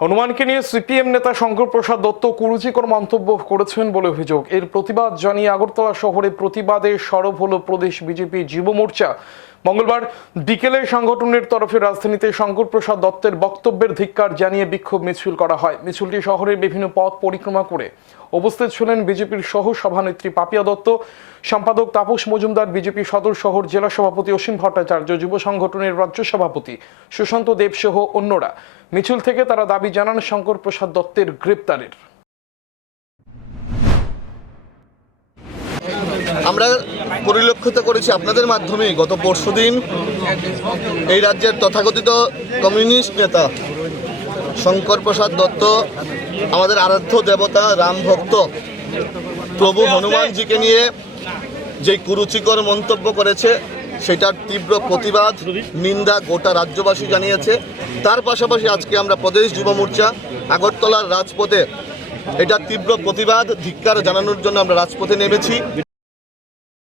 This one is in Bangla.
হনুমানকে নিয়ে সিপিএম নেতা শঙ্কর প্রসাদ দত্ত কুরুচিকর মন্তব্য করেছেন বলে অভিযোগ। এর প্রতিবাদ জানিয়ে আগরতলা শহরে প্রতিবাদে সরব হল প্রদেশ বিজেপি যুব মোর্চা। মঙ্গলবার বিকেলে সংগঠনের তরফে রাজধানীতে শঙ্কর প্রসাদ দত্তের বক্তব্যের ধিক্কার জানিয়ে বিক্ষোভ মিছিল করা হয়। মিছিলটি শহরের বিভিন্ন পথ পরিক্রমা করে। উপস্থিত ছিলেন বিজেপির সহ সভানেত্রী পাপিয়া দত্ত, সম্পাদক তাপস মজুমদার, বিজেপি সদর শহর জেলা সভাপতি অসীম ভট্টাচার্য, যুব সংগঠনের রাজ্য সভাপতি সুশান্ত দেব সহ অন্যরা। মিছিল থেকে তারা দাবি জানান, শঙ্কর প্রসাদ দত্তের গ্রেপ্তারের। আমরা পরিলক্ষিত করেছি আপনাদের মাধ্যমে গত পরশু দিন এই রাজ্যের তথাকথিত কমিউনিস্ট নেতা শঙ্কর প্রসাদ দত্ত, আমাদের আরাধ্য দেবতা রাম ভক্ত প্রভু হনুমানজিকে নিয়ে যে কুরুচিকর মন্তব্য করেছে, সেটার তীব্র প্রতিবাদ, নিন্দা গোটা রাজ্যবাসী জানিয়েছে। তার পাশাপাশি আজকে আমরা প্রদেশ যুব মোর্চা আগরতলার রাজপথে এটা তীব্র প্রতিবাদ, ধিক্কার জানানোর জন্য আমরা রাজপথে নেমেছি।